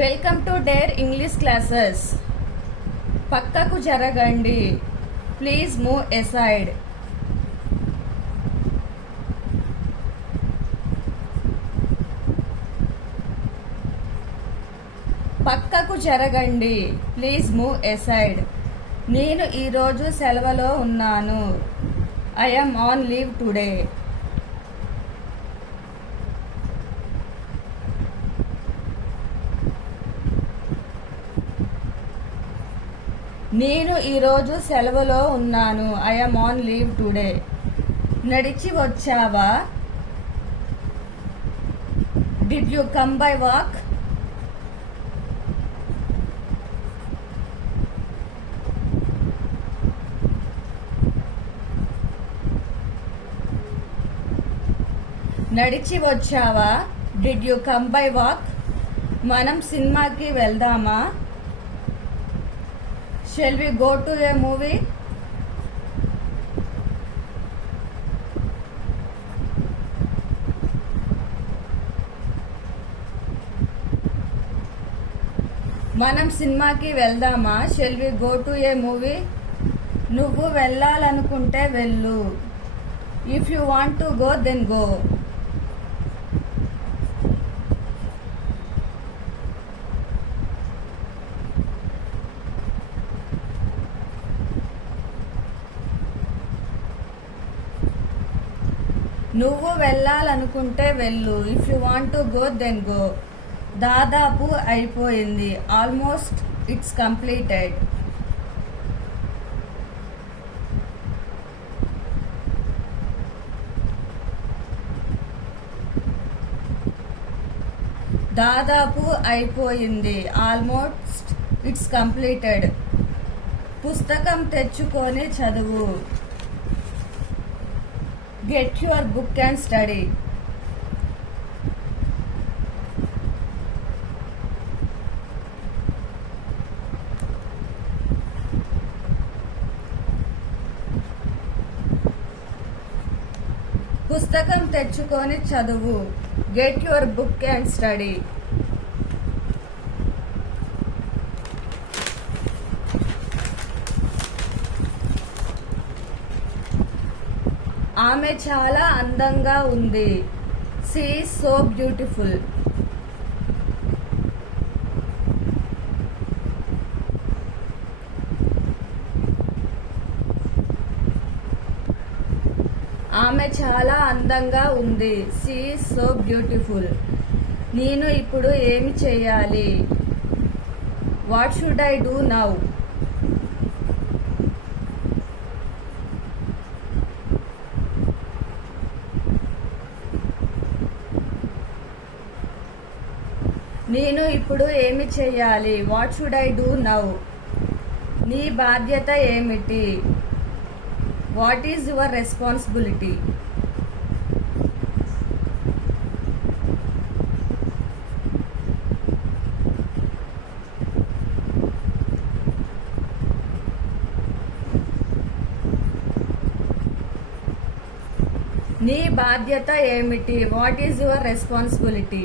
Welcome to dare English classes. పక్కకు జరగండి. Please move aside. పక్కకు జరగండి. Please move aside. నేను ఈరోజు సెలవులో ఉన్నాను. I am on leave today. నేను ఈరోజు సెలవులో ఉన్నాను. I am on leave today. నడిచి వచ్చావా? Did you come by walk? నడిచి వచ్చావా? Did you come by walk? మనం సినిమాకి వెళ్దామా? Shall we go to a movie? మనం సినిమాకి వెళ్దామా? Shall we go to a movie? నువ్వు వెళ్ళాలనుకుంటే వెళ్ళు. If you want to go, then go. నువ్వు వెళ్ళాలనుకుంటే వెళ్ళు. If you want to go then go. దాదాపు అయిపోయింది. Almost it's completed. దాదాపు అయిపోయింది. Almost it's completed. పుస్తకం తెచ్చుకొని చదువు. Get your book and study. పుస్తకం తెచ్చుకొని చదువు. Get your book and study. ఆమె చాలా అందంగా ఉంది. She is so beautiful. ఆమె చాలా అందంగా ఉంది. She is so beautiful. నేను ఇప్పుడు ఏమి చేయాలి? What should I do now? నేను ఇప్పుడు ఏమి చేయాలి? What should I do now? నీ బాధ్యత ఏమిటి? What is your responsibility? నీ బాధ్యత ఏమిటి? What is your responsibility?